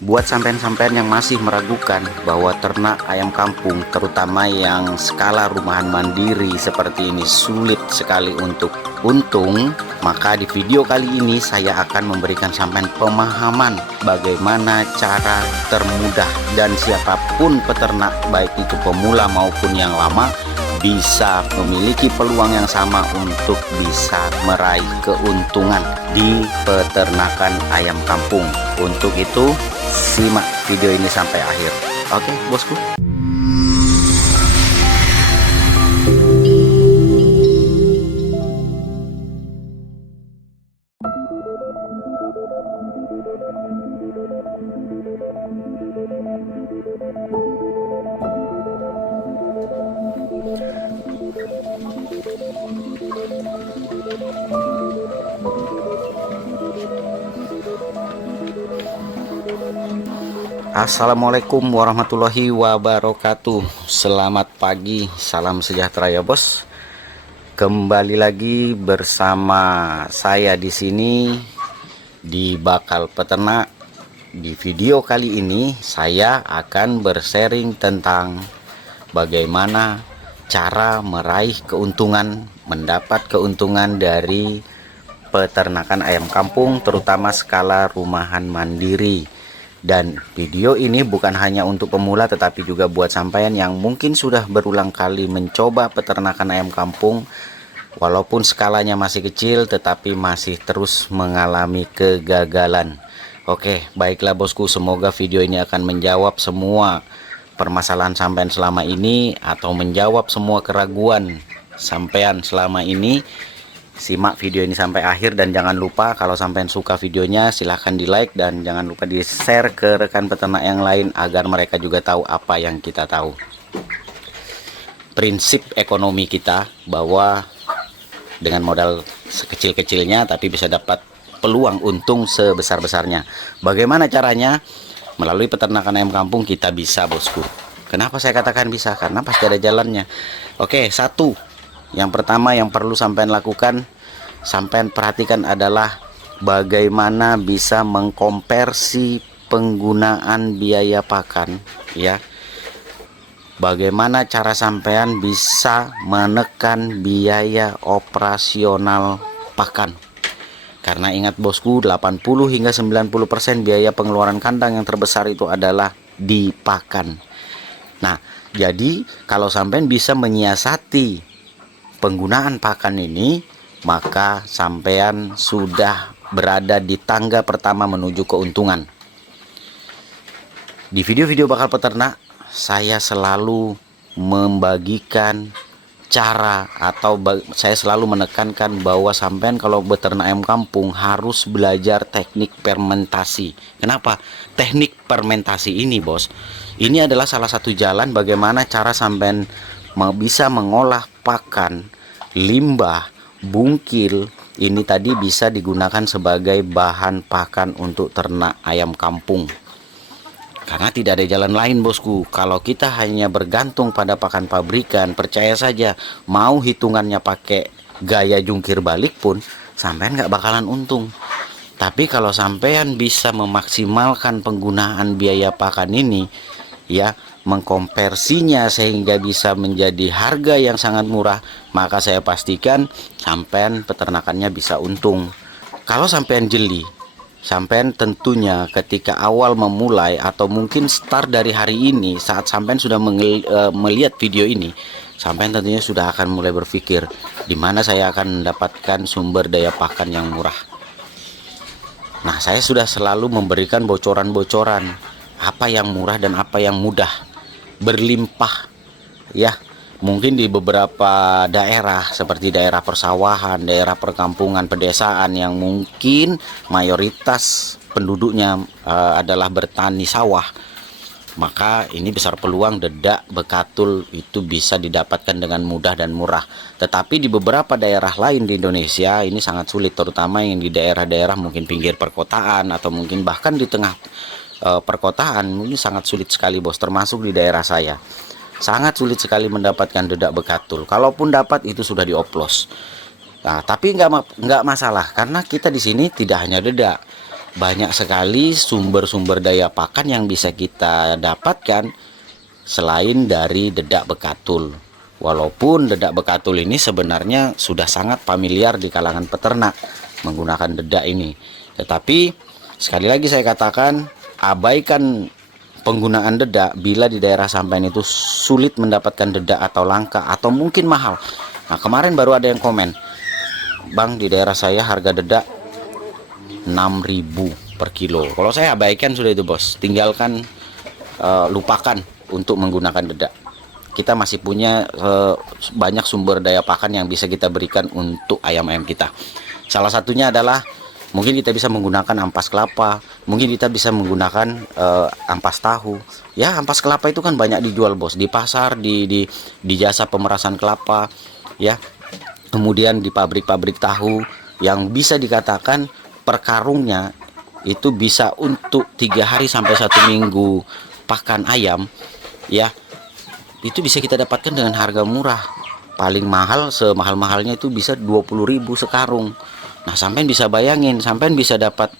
Buat sampean-sampean yang masih meragukan bahwa ternak ayam kampung, terutama yang skala rumahan mandiri seperti ini, sulit sekali untuk untung, maka di video kali ini saya akan memberikan sampean pemahaman bagaimana cara termudah dan siapapun peternak, baik itu pemula maupun yang lama, bisa memiliki peluang yang sama untuk bisa meraih keuntungan di peternakan ayam kampung. Untuk itu, simak video ini sampai akhir. Oke, bosku. Assalamualaikum warahmatullahi wabarakatuh. Selamat pagi, salam sejahtera ya bos. Kembali lagi bersama saya di sini di Bakal Peternak. Di video kali ini saya akan bersharing tentang bagaimana cara meraih keuntungan, mendapat keuntungan dari peternakan ayam kampung, terutama skala rumahan mandiri. Dan video ini bukan hanya untuk pemula, tetapi juga buat sampean yang mungkin sudah berulang kali mencoba peternakan ayam kampung, walaupun skalanya masih kecil tetapi masih terus mengalami kegagalan. Oke, baiklah bosku, semoga video ini akan menjawab semua permasalahan sampean selama ini, atau menjawab semua keraguan sampean selama ini. Simak video ini sampai akhir, dan jangan lupa kalau sampean suka videonya silahkan di like, dan jangan lupa di share ke rekan peternak yang lain agar mereka juga tahu apa yang kita tahu. Prinsip ekonomi kita bahwa dengan modal sekecil-kecilnya tapi bisa dapat peluang untung sebesar-besarnya. Bagaimana caranya? Melalui peternakan ayam kampung kita bisa, bosku. Kenapa saya katakan bisa? Karena pasti ada jalannya. Oke, satu, yang pertama yang perlu sampean lakukan, sampean perhatikan adalah bagaimana bisa mengkonversi penggunaan biaya pakan, ya. Bagaimana cara sampean bisa menekan biaya operasional pakan. Karena ingat bosku, 80 hingga 90% biaya pengeluaran kandang yang terbesar itu adalah di pakan. Nah, jadi kalau sampean bisa menyiasati penggunaan pakan ini, maka sampean sudah berada di tangga pertama menuju keuntungan. Di video-video Bakal Peternak, saya selalu membagikan cara, atau saya selalu menekankan bahwa sampean kalau beternak ayam kampung harus belajar teknik fermentasi. Kenapa? Teknik fermentasi ini, bos, ini adalah salah satu jalan bagaimana cara sampean bisa mengolah pakan, limbah, bungkil ini tadi bisa digunakan sebagai bahan pakan untuk ternak ayam kampung. Karena tidak ada jalan lain, bosku. Kalau kita hanya bergantung pada pakan pabrikan, percaya saja, mau hitungannya pakai gaya jungkir balik pun sampean nggak bakalan untung. Tapi kalau sampean bisa memaksimalkan penggunaan biaya pakan ini, ya, mengkonversinya sehingga bisa menjadi harga yang sangat murah, maka saya pastikan sampean peternakannya bisa untung. Kalau sampean jeli, sampean tentunya ketika awal memulai, atau mungkin start dari hari ini, saat sampean sudah melihat video ini, sampean tentunya sudah akan mulai berpikir, di mana saya akan mendapatkan sumber daya pakan yang murah. Nah, saya sudah selalu memberikan bocoran-bocoran apa yang murah dan apa yang mudah, berlimpah, ya. Mungkin di beberapa daerah seperti daerah persawahan, daerah perkampungan, pedesaan yang mungkin mayoritas penduduknya adalah bertani sawah, maka ini besar peluang dedak bekatul itu bisa didapatkan dengan mudah dan murah. Tetapi di beberapa daerah lain di Indonesia ini sangat sulit, terutama yang di daerah-daerah mungkin pinggir perkotaan, atau mungkin bahkan di tengah perkotaan, mungkin sangat sulit sekali, bos, termasuk di daerah saya. Sangat sulit sekali mendapatkan dedak bekatul. Kalaupun dapat itu sudah dioplos. Nah, tapi nggak masalah, karena kita di sini tidak hanya dedak. banyak sekali sumber-sumber daya pakan yang bisa kita dapatkan selain dari dedak bekatul. Walaupun dedak bekatul ini sebenarnya sudah sangat familiar di kalangan peternak menggunakan dedak ini. Tetapi sekali lagi saya katakan, abaikan penggunaan dedak bila di daerah sampean itu sulit mendapatkan dedak atau langka atau mungkin mahal. Nah, kemarin baru ada yang komen, "Bang, di daerah saya harga dedak 6.000 per kilo." Kalau saya abaikan sudah itu, bos. Tinggalkan, lupakan untuk menggunakan dedak. Kita masih punya banyak sumber daya pakan yang bisa kita berikan untuk ayam-ayam kita. Salah satunya adalah mungkin kita bisa menggunakan ampas kelapa, mungkin kita bisa menggunakan ampas tahu. Ya, ampas kelapa itu kan banyak dijual, bos, di pasar, di jasa pemerasan kelapa, ya. Kemudian di pabrik-pabrik tahu yang bisa dikatakan per karungnya itu bisa untuk 3 hari sampai 1 minggu pakan ayam, ya. Itu bisa kita dapatkan dengan harga murah. Paling mahal, semahal-mahalnya itu bisa 20.000 sekarung. Nah, sampean bisa bayangin, sampean bisa dapat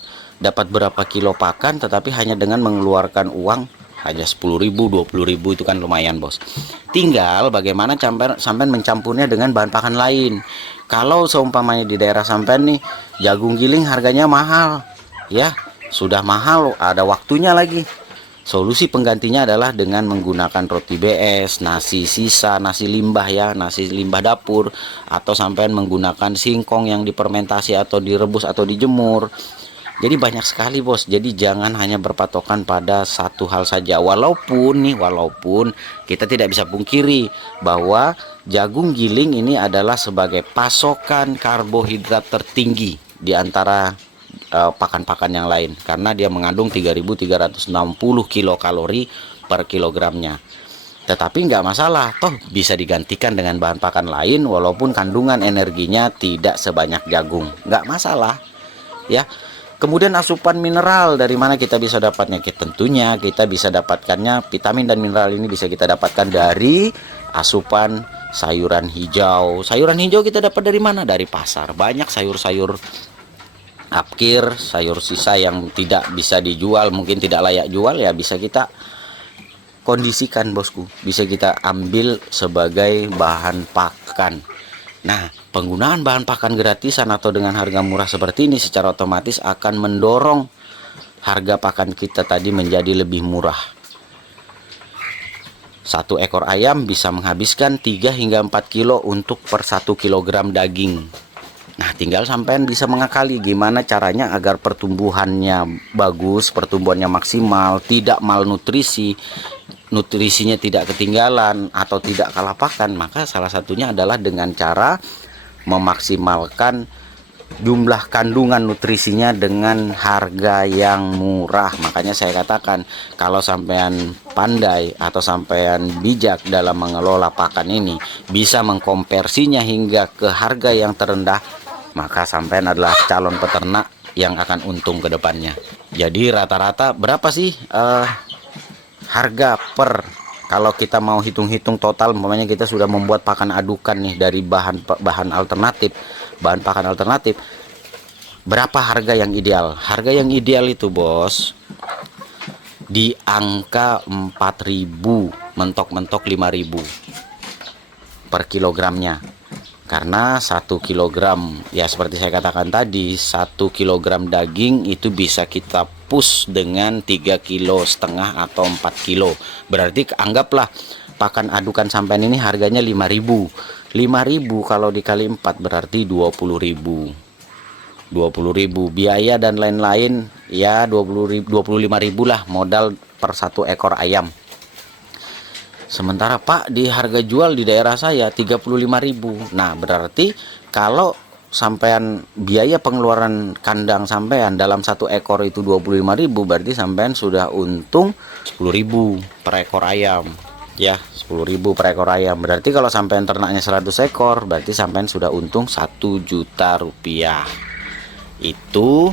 berapa kilo pakan tetapi hanya dengan mengeluarkan uang hanya 10.000, 20.000, itu kan lumayan, bos. Tinggal bagaimana sampean mencampurnya dengan bahan pakan lain. Kalau seumpamanya di daerah sampean nih jagung giling harganya mahal, ya, sudah mahal, ada waktunya lagi. Solusi penggantinya adalah dengan menggunakan roti BS, nasi sisa, nasi limbah, ya, nasi limbah dapur, atau sampean menggunakan singkong yang difermentasi atau direbus atau dijemur. Jadi banyak sekali, bos. Jadi jangan hanya berpatokan pada satu hal saja. Walaupun kita tidak bisa pungkiri bahwa jagung giling ini adalah sebagai pasokan karbohidrat tertinggi di antara pakan-pakan yang lain, karena dia mengandung 3.360 kilokalori per kilogramnya. Tetapi nggak masalah, toh bisa digantikan dengan bahan pakan lain walaupun kandungan energinya tidak sebanyak jagung, nggak masalah, ya. Kemudian asupan mineral, dari mana kita bisa dapatnya? Tentunya kita bisa dapatkannya, vitamin dan mineral ini bisa kita dapatkan dari asupan sayuran hijau. Sayuran hijau kita dapat dari mana? Dari pasar. Banyak sayur-sayur apkir, sayur sisa yang tidak bisa dijual, mungkin tidak layak jual, ya bisa kita kondisikan, bosku, bisa kita ambil sebagai bahan pakan. Nah, penggunaan bahan pakan gratisan atau dengan harga murah seperti ini secara otomatis akan mendorong harga pakan kita tadi menjadi lebih murah. 1 ekor ayam bisa menghabiskan 3 hingga 4 kilo untuk per 1 kilogram daging. Nah, tinggal sampean bisa mengakali gimana caranya agar pertumbuhannya bagus, pertumbuhannya maksimal, tidak malnutrisi, nutrisinya tidak ketinggalan atau tidak kalah pakan. Maka salah satunya adalah dengan cara memaksimalkan jumlah kandungan nutrisinya dengan harga yang murah. Makanya saya katakan, kalau sampean pandai atau sampean bijak dalam mengelola pakan ini, bisa mengkonversinya hingga ke harga yang terendah, maka sampean adalah calon peternak yang akan untung ke depannya. Jadi rata-rata berapa sih harga per, kalau kita mau hitung-hitung total, umpamanya kita sudah membuat pakan adukan nih dari bahan alternatif, bahan pakan alternatif, berapa harga yang ideal? Harga yang ideal itu, bos, di angka 4.000, mentok-mentok 5.000 per kilogramnya. Karena 1 kilogram, ya seperti saya katakan tadi, 1 kilogram daging itu bisa kita push dengan 3,5 kilo atau 4 kilo. Berarti anggaplah pakan adukan sampean ini harganya 5.000. 5.000 kalau dikali 4 berarti 20.000. 20.000 biaya dan lain-lain, ya 25.000 lah modal per 1 ekor ayam. Sementara Pak, di harga jual di daerah saya 35.000. Nah, berarti kalau sampean biaya pengeluaran kandang sampean dalam 1 ekor itu 25.000, berarti sampean sudah untung 10.000 per ekor ayam. Ya, 10.000 per ekor ayam. Berarti kalau sampean ternaknya 100 ekor, berarti sampean sudah untung 1 juta rupiah. Itu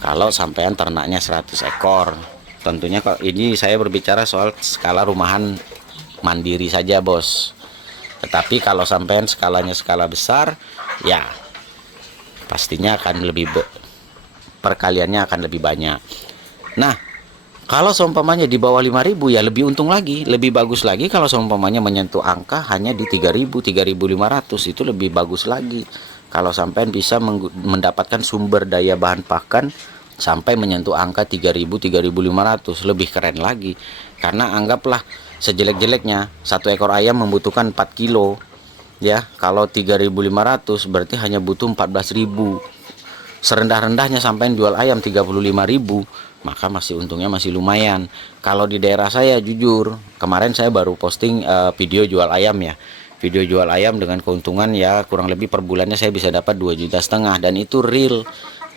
kalau sampean ternaknya 100 ekor. Tentunya kalau ini saya berbicara soal skala rumahan mandiri saja, bos. Tetapi kalau sampean skalanya skala besar, ya pastinya akan lebih perkaliannya akan lebih banyak. Nah, kalau seumpamanya di bawah 5.000 ya lebih untung lagi, lebih bagus lagi. Kalau seumpamanya menyentuh angka hanya di 3.000, 3.500 itu lebih bagus lagi. Kalau sampai bisa mendapatkan sumber daya bahan pakan sampai menyentuh angka 3.000, 3.500 lebih keren lagi. Karena anggaplah sejelek-jeleknya satu ekor ayam membutuhkan 4 kilo. Ya, kalau 3.500 berarti hanya butuh 14.000. Serendah-rendahnya sampai jual ayam 35.000, maka masih untungnya masih lumayan. Kalau di daerah saya jujur, kemarin saya baru posting video jual ayam ya. Video jual ayam dengan keuntungan ya kurang lebih per bulannya saya bisa dapat 2,5 juta, dan itu real.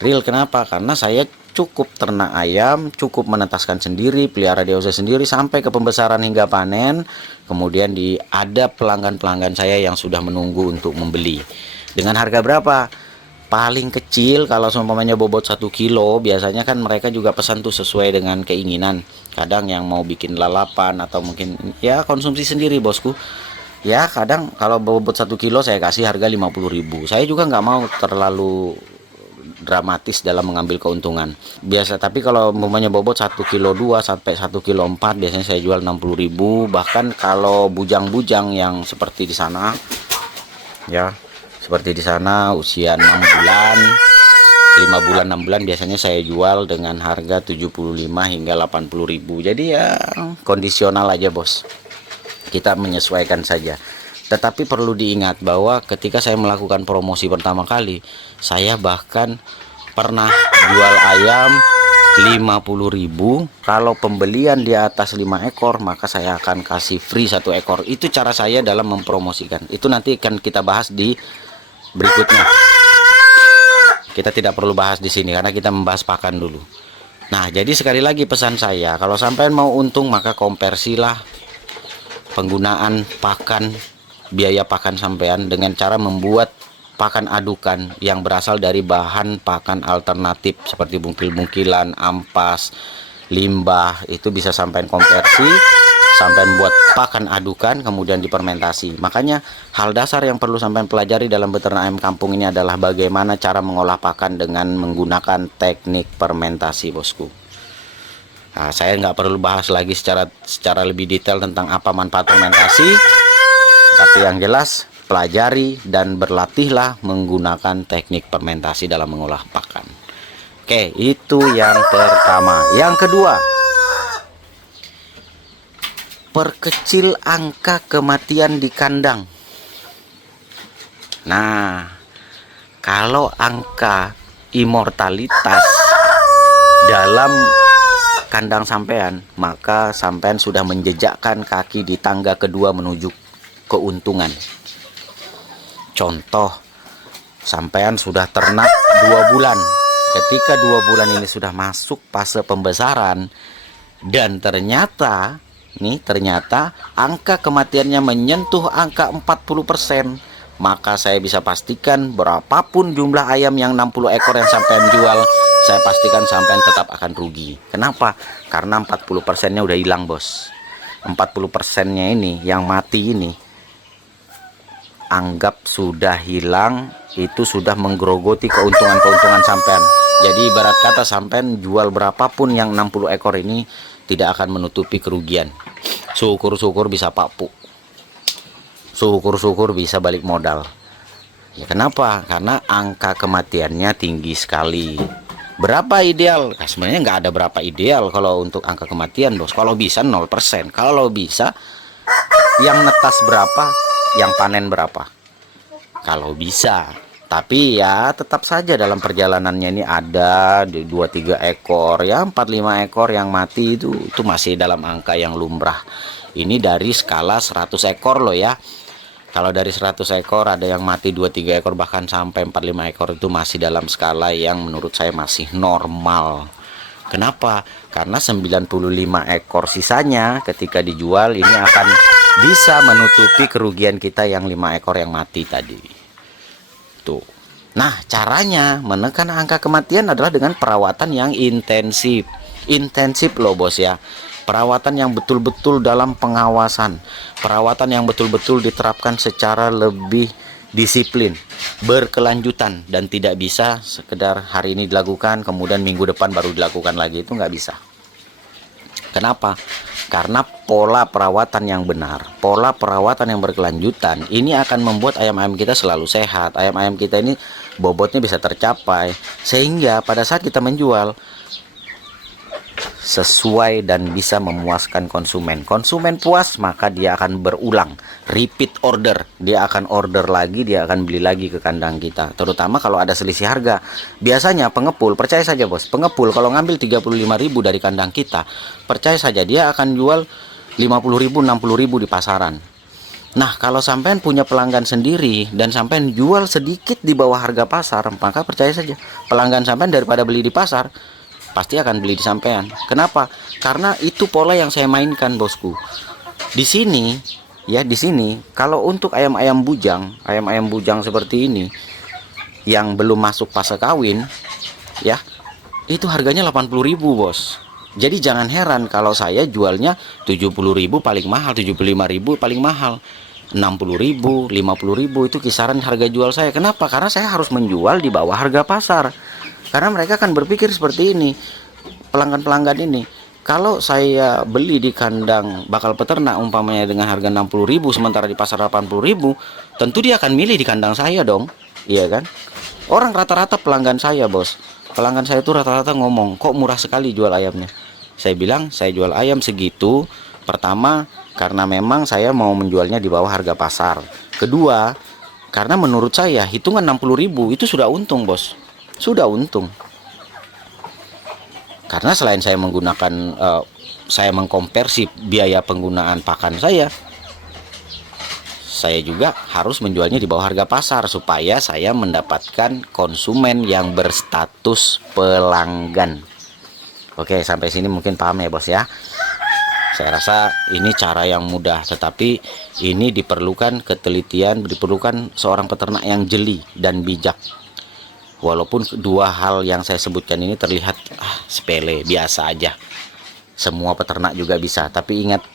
Real kenapa? Karena saya cukup ternak ayam, cukup menetaskan sendiri, pelihara dewasa sendiri sampai ke pembesaran hingga panen. Kemudian ada pelanggan-pelanggan saya yang sudah menunggu untuk membeli. Dengan harga berapa? Paling kecil kalau seumpamanya bobot 1 kilo, biasanya kan mereka juga pesan tuh sesuai dengan keinginan. Kadang yang mau bikin lalapan atau mungkin ya konsumsi sendiri bosku. Ya kadang kalau bobot 1 kilo saya kasih harga 50.000. Saya juga nggak mau terlalu dramatis dalam mengambil keuntungan. Biasa, tapi kalau umpamanya bobot 1 kilo 2 sampai 1 kilo 4 biasanya saya jual 60.000. Bahkan kalau bujang-bujang yang seperti di sana ya, seperti di sana usia 6 bulan, 5 bulan, 6 bulan biasanya saya jual dengan harga 75 hingga 80.000. Jadi ya kondisional aja bos. Kita menyesuaikan saja. Tetapi perlu diingat bahwa ketika saya melakukan promosi pertama kali, saya bahkan pernah jual ayam 50.000. Kalau pembelian di atas 5 ekor maka saya akan kasih free 1 ekor. Itu cara saya dalam mempromosikan. Itu nanti akan kita bahas di berikutnya. Kita tidak perlu bahas di sini karena kita membahas pakan dulu. Nah, jadi sekali lagi pesan saya, kalau sampai mau untung maka konversilah penggunaan pakan, biaya pakan sampean dengan cara membuat pakan adukan yang berasal dari bahan pakan alternatif seperti bungkil-bungkilan, ampas, limbah. Itu bisa sampean konversi, sampai buat pakan adukan kemudian difermentasi. Makanya hal dasar yang perlu sampai pelajari dalam beternak ayam kampung ini adalah bagaimana cara mengolah pakan dengan menggunakan teknik fermentasi bosku. Nah, saya nggak perlu bahas lagi secara lebih detail tentang apa manfaat fermentasi, tapi yang jelas pelajari dan berlatihlah menggunakan teknik fermentasi dalam mengolah pakan. Oke, itu yang pertama. Yang kedua, perkecil angka kematian di kandang. Nah, kalau angka immortalitas dalam kandang sampean, maka sampean sudah menjejakkan kaki di tangga kedua menuju keuntungan. Contoh, sampean sudah ternak 2 bulan. Ketika 2 bulan ini sudah masuk fase pembesaran dan ternyata angka kematiannya menyentuh angka 40%, maka saya bisa pastikan berapapun jumlah ayam yang 60 ekor yang sampean jual, saya pastikan sampean tetap akan rugi. Kenapa? Karena 40%-nya udah hilang bos. 40%-nya ini yang mati ini anggap sudah hilang, itu sudah menggerogoti keuntungan sampean. Jadi ibarat kata sampean jual berapapun yang 60 ekor ini tidak akan menutupi kerugian. Syukur-syukur bisa papu, syukur-syukur bisa balik modal. Ya kenapa? Karena angka kematiannya tinggi sekali. Berapa ideal? Nah, sebenarnya nggak ada berapa ideal kalau untuk angka kematian bos. Kalau bisa 0%. Kalau bisa yang netas berapa, yang panen berapa. Kalau bisa. Tapi ya tetap saja dalam perjalanannya ini ada 2-3 ekor, ya 4-5 ekor yang mati, itu masih dalam angka yang lumrah. Ini dari skala 100 ekor loh ya. Kalau dari 100 ekor ada yang mati 2-3 ekor bahkan sampai 4-5 ekor, itu masih dalam skala yang menurut saya masih normal. Kenapa? Karena 95 ekor sisanya ketika dijual ini akan bisa menutupi kerugian kita yang 5 ekor yang mati tadi. Tuh. Nah, caranya menekan angka kematian adalah dengan perawatan yang intensif. Intensif loh bos ya. Perawatan yang betul-betul dalam pengawasan, perawatan yang betul-betul diterapkan secara lebih disiplin, berkelanjutan, dan tidak bisa sekedar hari ini dilakukan kemudian minggu depan baru dilakukan lagi. Itu nggak bisa. Kenapa? Karena pola perawatan yang benar, pola perawatan yang berkelanjutan ini akan membuat ayam-ayam kita selalu sehat. Ayam-ayam kita ini bobotnya bisa tercapai, sehingga pada saat kita menjual sesuai dan bisa memuaskan konsumen. Konsumen puas, maka dia akan berulang, repeat order. Dia akan order lagi, dia akan beli lagi ke kandang kita. Terutama kalau ada selisih harga. Biasanya pengepul, percaya saja bos, pengepul kalau ngambil 35.000 dari kandang kita, percaya saja dia akan jual 50.000, 60.000 di pasaran. Nah, kalau sampean punya pelanggan sendiri dan sampean jual sedikit di bawah harga pasar, maka percaya saja pelanggan sampean daripada beli di pasar pasti akan beli di sampean. Kenapa? Karena itu pola yang saya mainkan, bosku. Di sini, ya di sini, kalau untuk ayam-ayam bujang seperti ini yang belum masuk fase kawin, ya, itu harganya 80.000, bos. Jadi jangan heran kalau saya jualnya 70.000 paling mahal, 75.000 paling mahal. 60.000, 50.000 itu kisaran harga jual saya. Kenapa? Karena saya harus menjual di bawah harga pasar. Karena mereka akan berpikir seperti ini, pelanggan-pelanggan ini. Kalau saya beli di kandang bakal peternak umpamanya dengan harga 60.000 sementara di pasar 80.000, tentu dia akan milih di kandang saya dong. Iya kan? Orang rata-rata pelanggan saya, bos. Pelanggan saya itu rata-rata ngomong, kok murah sekali jual ayamnya. Saya bilang, saya jual ayam segitu. Pertama, karena memang saya mau menjualnya di bawah harga pasar. Kedua, karena menurut saya hitungan 60.000 itu sudah untung, bos. Sudah untung. Karena selain saya menggunakan saya mengkonversi biaya penggunaan pakan saya juga harus menjualnya di bawah harga pasar supaya saya mendapatkan konsumen yang berstatus pelanggan. Oke, sampai sini mungkin paham ya, bos ya. Saya rasa ini cara yang mudah, tetapi ini diperlukan ketelitian, diperlukan seorang peternak yang jeli dan bijak. Walaupun dua hal yang saya sebutkan ini terlihat sepele, biasa aja. Semua peternak juga bisa. Tapi ingat,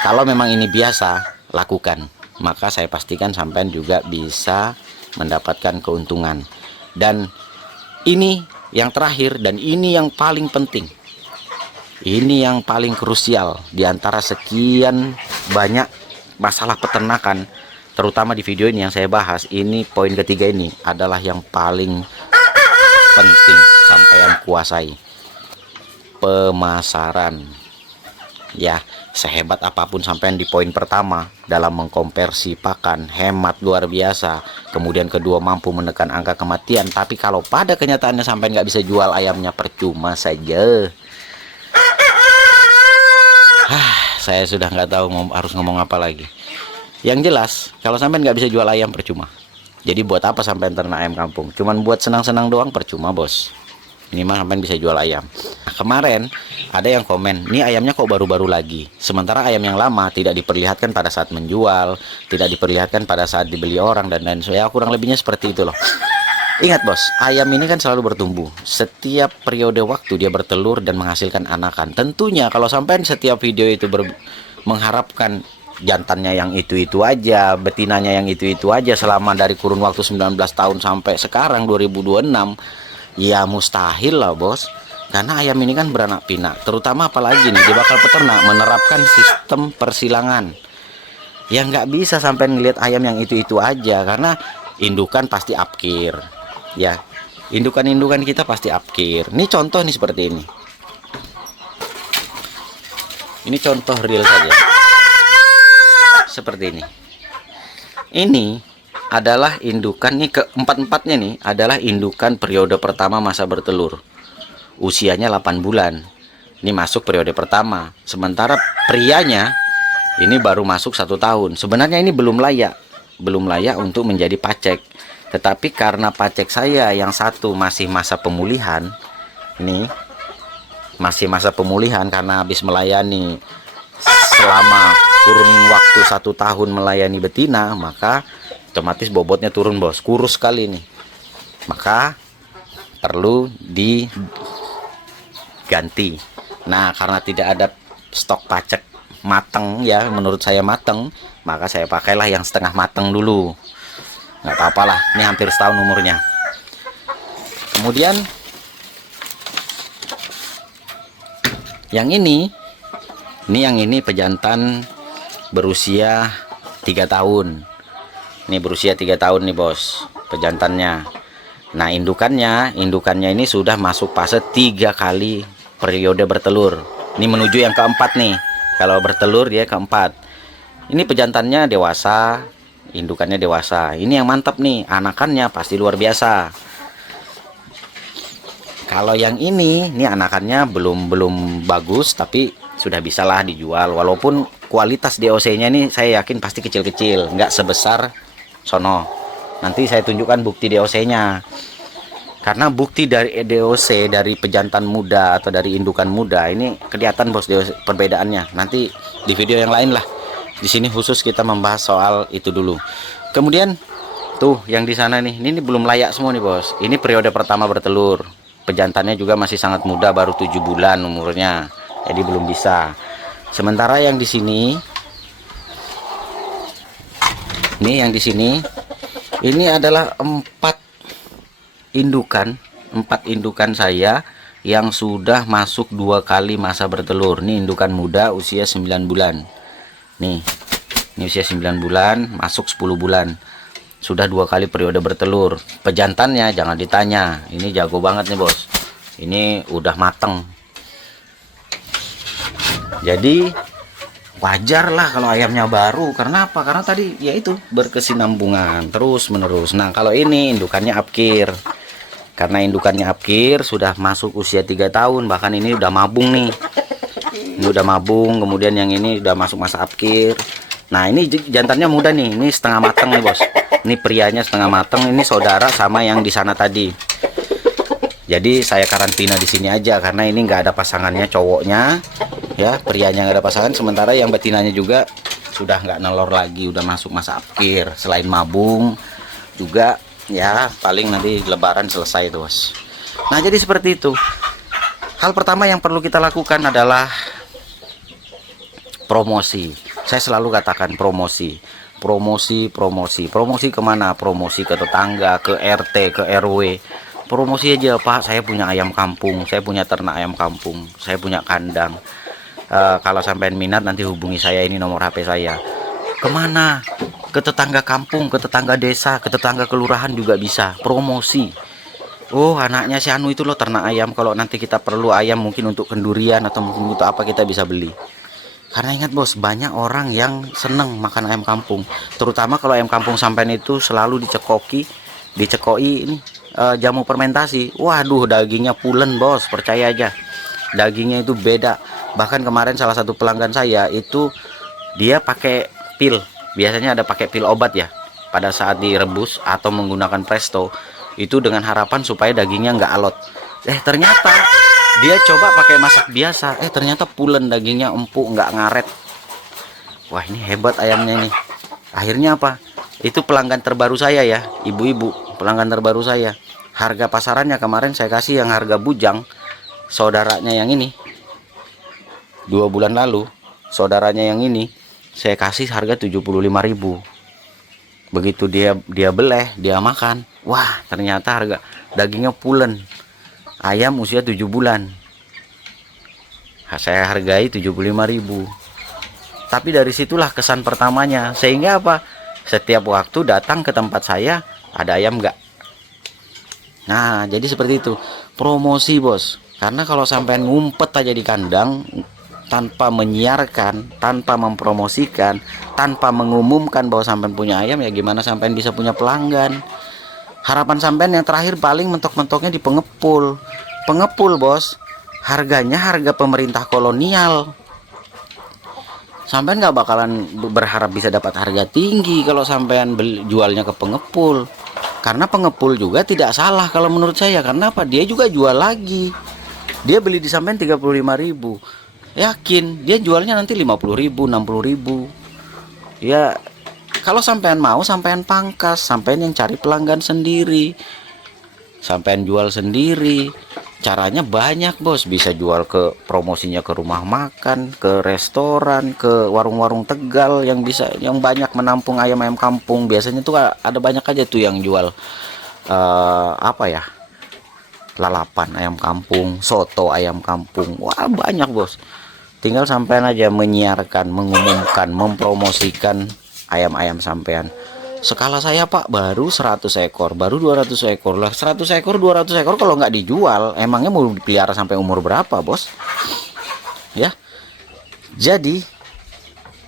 kalau memang ini biasa, lakukan. Maka saya pastikan sampean juga bisa mendapatkan keuntungan. Dan ini yang terakhir dan ini yang paling penting. Ini yang paling krusial di antara sekian banyak masalah peternakan. Terutama di video ini yang saya bahas, ini poin ketiga ini adalah yang paling penting sampean kuasai. Pemasaran. Ya, sehebat apapun sampean di poin pertama dalam mengkonversi pakan, hemat luar biasa. Kemudian kedua, mampu menekan angka kematian. Tapi kalau pada kenyataannya sampean nggak bisa jual ayamnya, percuma saja. Saya sudah nggak tahu harus ngomong apa lagi. Yang jelas, kalau sampai nggak bisa jual ayam, percuma. Jadi buat apa sampai ternak ayam kampung? Cuman buat senang-senang doang, percuma, bos. Minimal sampai bisa jual ayam. Nah, kemarin ada yang komen, ini ayamnya kok baru-baru lagi. Sementara ayam yang lama tidak diperlihatkan pada saat menjual, tidak diperlihatkan pada saat dibeli orang, dan lain sebagainya. Kurang lebihnya seperti itu loh. Ingat, bos, ayam ini kan selalu bertumbuh. Setiap periode waktu dia bertelur dan menghasilkan anakan. Tentunya kalau sampai setiap video itu mengharapkan jantannya yang itu-itu aja, betinanya yang itu-itu aja selama dari kurun waktu 19 tahun sampai sekarang 2026, ya mustahil lah, bos. Karena ayam ini kan beranak pinak, terutama apalagi nih di bakal peternak menerapkan sistem persilangan. Ya nggak bisa sampai ngelihat ayam yang itu-itu aja, karena indukan pasti upkir. Ya, indukan-indukan kita pasti upkir. Ini contoh nih seperti ini. Ini contoh real saja. Seperti ini. Ini adalah indukan, nih keempat-empatnya nih adalah indukan periode pertama masa bertelur. Usianya 8 bulan. Ini masuk periode pertama. Sementara prianya ini baru masuk 1 tahun. Sebenarnya ini belum layak untuk menjadi pacek. Tetapi karena pacek saya yang satu masih masa pemulihan, nih masih masa pemulihan karena habis melayani selama kurun waktu 1 tahun melayani betina, maka otomatis bobotnya turun, bos. Kurus sekali nih. Maka perlu diganti. Nah, karena tidak ada stok pacek matang, ya menurut saya matang, maka saya pakailah yang setengah matang dulu. nggak apa-apa lah, ini hampir setahun umurnya. Kemudian yang ini pejantan berusia 3 tahun. Ini berusia 3 tahun nih bos, pejantannya. Nah indukannya ini sudah masuk fase 3 kali periode bertelur. Ini menuju yang keempat nih. Kalau bertelur dia keempat. Ini pejantannya dewasa, indukannya dewasa. Ini yang mantap nih, anakannya pasti luar biasa. Kalau yang ini anakannya belum bagus, tapi sudah bisalah dijual. Walaupun kualitas DOC-nya nih saya yakin pasti kecil-kecil, nggak sebesar sono. Nanti saya tunjukkan bukti DOC-nya. Karena bukti dari DOC dari pejantan muda atau dari indukan muda ini kelihatan bos perbedaannya. Nanti di video yang lain lah. Di sini khusus kita membahas soal itu dulu. Kemudian tuh yang di sana nih, ini belum layak semua nih bos. Ini periode pertama bertelur. Pejantannya juga masih sangat muda, baru 7 bulan umurnya. Jadi belum bisa. Sementara yang di sini, yang di sini, ini adalah 4 indukan saya yang sudah masuk 2 kali masa bertelur. Ini indukan muda usia 9 bulan. Nih, ini usia 9 bulan, masuk 10 bulan. Sudah 2 kali periode bertelur. Pejantannya jangan ditanya, ini jago banget nih bos. Ini udah mateng. Jadi wajar lah kalau ayamnya baru. Karena apa? Karena tadi yaitu berkesinambungan terus menerus. Nah kalau ini indukannya apkir. Karena indukannya apkir sudah masuk usia 3 tahun, bahkan ini udah mabung nih. Ini udah mabung, kemudian yang ini udah masuk masa apkir. Nah ini jantannya muda nih, ini setengah matang nih bos. Ini prianya setengah matang, ini saudara sama yang di sana tadi. Jadi saya karantina di sini aja karena ini nggak ada pasangannya cowoknya, ya prianya nggak ada pasangan. Sementara yang betinanya juga sudah nggak nelor lagi, udah masuk masa apkir. Selain mabung juga ya paling nanti lebaran selesai tuh bos. Nah jadi seperti itu. Hal pertama yang perlu kita lakukan adalah promosi. Saya selalu katakan promosi kemana? Promosi ke tetangga, ke RT, ke RW. Promosi aja Pak, saya punya ayam kampung, saya punya ternak ayam kampung, saya punya kandang. Kalau sampai minat nanti hubungi saya, ini nomor HP saya. Kemana? Ke tetangga kampung, ke tetangga desa, ke tetangga kelurahan juga bisa. Promosi. Oh anaknya si Anu itu loh ternak ayam, kalau nanti kita perlu ayam mungkin untuk kendurian atau mungkin untuk apa kita bisa beli. Karena ingat bos, banyak orang yang seneng makan ayam kampung, terutama kalau ayam kampung sampean itu selalu dicekoi ini jamu fermentasi. Waduh dagingnya pulen bos, percaya aja dagingnya itu beda. Bahkan kemarin salah satu pelanggan saya itu dia pakai pil, biasanya ada pakai pil obat ya pada saat direbus atau menggunakan presto itu dengan harapan supaya dagingnya nggak alot. Ternyata dia coba pakai masak biasa, ternyata pulen dagingnya, empuk, nggak ngaret. Wah ini hebat ayamnya ini. Akhirnya apa? Itu pelanggan terbaru saya ya, ibu-ibu, pelanggan terbaru saya. Harga pasarannya kemarin saya kasih yang harga bujang, saudaranya yang ini 2 bulan lalu, saudaranya yang ini saya kasih harga 75.000. Begitu dia beleh, dia makan, wah ternyata harga dagingnya pulen. Ayam usia 7 bulan saya hargai 75.000. Tapi dari situlah kesan pertamanya, sehingga apa, setiap waktu datang ke tempat saya ada ayam enggak. Nah jadi seperti itu promosi bos. Karena kalau sampai ngumpet aja di kandang tanpa menyiarkan, tanpa mempromosikan, tanpa mengumumkan bahwa sampean punya ayam, ya gimana sampean bisa punya pelanggan. Harapan sampean yang terakhir paling mentok-mentoknya di pengepul bos. Harganya harga pemerintah kolonial. Sampean nggak bakalan berharap bisa dapat harga tinggi kalau sampean jualnya ke pengepul. Karena pengepul juga tidak salah kalau menurut saya. Karena apa? Dia juga jual lagi. Dia beli di sampean 35.000. Yakin dia jualnya nanti 50.000, 60.000. Ya kalau sampean mau, sampean pangkas, sampean yang cari pelanggan sendiri, sampean jual sendiri. Caranya banyak bos, bisa jual ke promosinya ke rumah makan, ke restoran, ke warung-warung Tegal yang bisa, yang banyak menampung ayam-ayam kampung. Biasanya tuh ada banyak aja tuh yang jual apa ya, lalapan ayam kampung, soto ayam kampung. Wah banyak bos, tinggal sampean aja menyiarkan, mengumumkan, mempromosikan ayam-ayam sampean. Skala saya pak baru 100 ekor, baru 200 ekor lah. 100 ekor 200 ekor kalau nggak dijual emangnya mau dipelihara sampai umur berapa bos ya. Jadi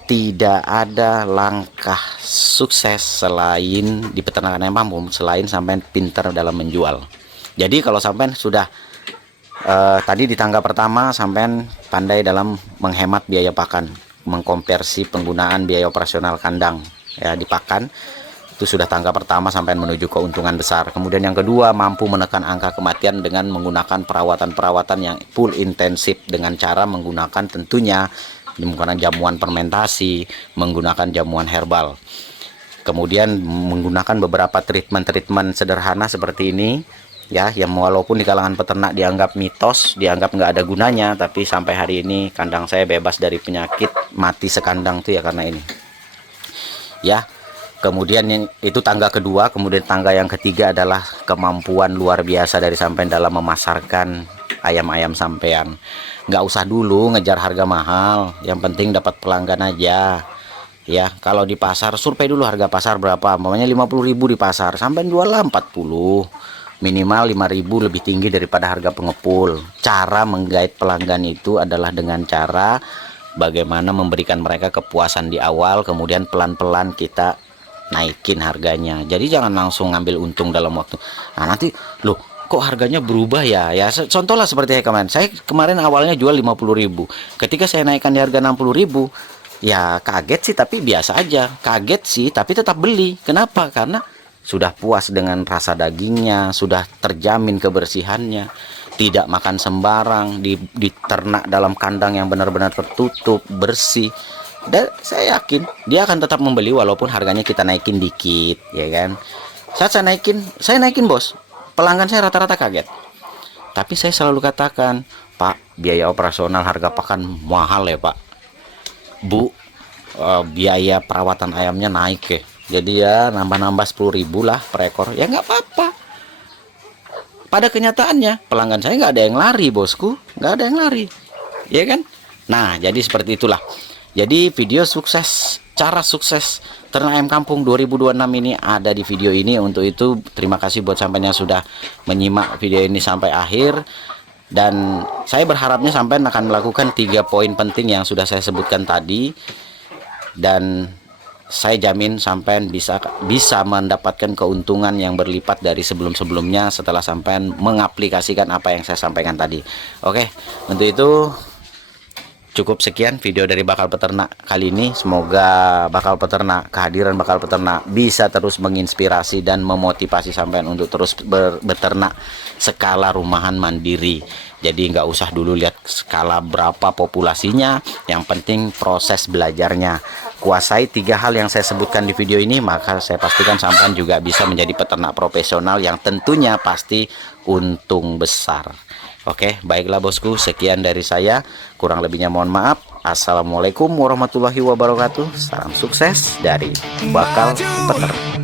tidak ada langkah sukses selain di peternakan ayam kampung selain sampai pinter dalam menjual. Jadi kalau sampai sudah tadi di tangga pertama sampai pandai dalam menghemat biaya pakan, mengkonversi penggunaan biaya operasional kandang ya di pakan, itu sudah tangga pertama sampai menuju keuntungan besar. Kemudian yang kedua, mampu menekan angka kematian dengan menggunakan perawatan-perawatan yang full intensif dengan cara menggunakan tentunya menggunakan jamuan fermentasi, menggunakan jamuan herbal. Kemudian menggunakan beberapa treatment-treatment sederhana seperti ini ya, yang walaupun di kalangan peternak dianggap mitos, dianggap nggak ada gunanya, tapi sampai hari ini kandang saya bebas dari penyakit mati sekandang tuh ya karena ini ya. Kemudian yang itu tangga kedua. Kemudian tangga yang ketiga adalah kemampuan luar biasa dari sampean dalam memasarkan ayam-ayam sampean. Nggak usah dulu ngejar harga mahal, yang penting dapat pelanggan aja ya. Kalau di pasar survei dulu harga pasar berapa, umpamanya 50.000 di pasar, sampean jual 40, minimal 5.000 lebih tinggi daripada harga pengepul. Cara menggait pelanggan itu adalah dengan cara bagaimana memberikan mereka kepuasan di awal, kemudian pelan-pelan kita naikin harganya. Jadi jangan langsung ngambil untung dalam waktu. Nah nanti loh kok harganya berubah ya. Ya contohlah seperti saya kemarin. Saya kemarin awalnya jual 50.000. Ketika saya naikkan di harga 60.000, ya kaget sih tapi biasa aja. Kaget sih tapi tetap beli. Kenapa? Karena sudah puas dengan rasa dagingnya, sudah terjamin kebersihannya, tidak makan sembarang, diternak dalam kandang yang benar-benar tertutup, bersih. Dan saya yakin dia akan tetap membeli walaupun harganya kita naikin dikit ya kan. Saat saya naikin bos, pelanggan saya rata-rata kaget. Tapi saya selalu katakan, Pak, biaya operasional harga pakan mahal ya Pak, Bu, biaya perawatan ayamnya naik ya, jadi ya nambah-nambah 10.000 lah per ekor, ya nggak apa-apa. Pada kenyataannya pelanggan saya nggak ada yang lari bosku, nggak ada yang lari ya kan. Nah jadi seperti itulah. Jadi video sukses, cara sukses ternak ayam kampung 2026 ini ada di video ini. Untuk itu terima kasih buat sampean yang sudah menyimak video ini sampai akhir. Dan saya berharapnya sampean akan melakukan 3 poin penting yang sudah saya sebutkan tadi. Dan saya jamin sampean bisa mendapatkan keuntungan yang berlipat dari sebelum-sebelumnya setelah sampean mengaplikasikan apa yang saya sampaikan tadi. Oke, untuk itu cukup sekian video dari Bakal Peternak kali ini. Semoga kehadiran Bakal Peternak bisa terus menginspirasi dan memotivasi sampean untuk terus beternak skala rumahan mandiri. Jadi nggak usah dulu lihat skala berapa populasinya, yang penting proses belajarnya. Kuasai 3 hal yang saya sebutkan di video ini, maka saya pastikan sampean juga bisa menjadi peternak profesional yang tentunya pasti untung besar. Oke, baiklah bosku, sekian dari saya. Kurang lebihnya mohon maaf. Assalamualaikum warahmatullahi wabarakatuh. Salam sukses dari Bakal Peternak.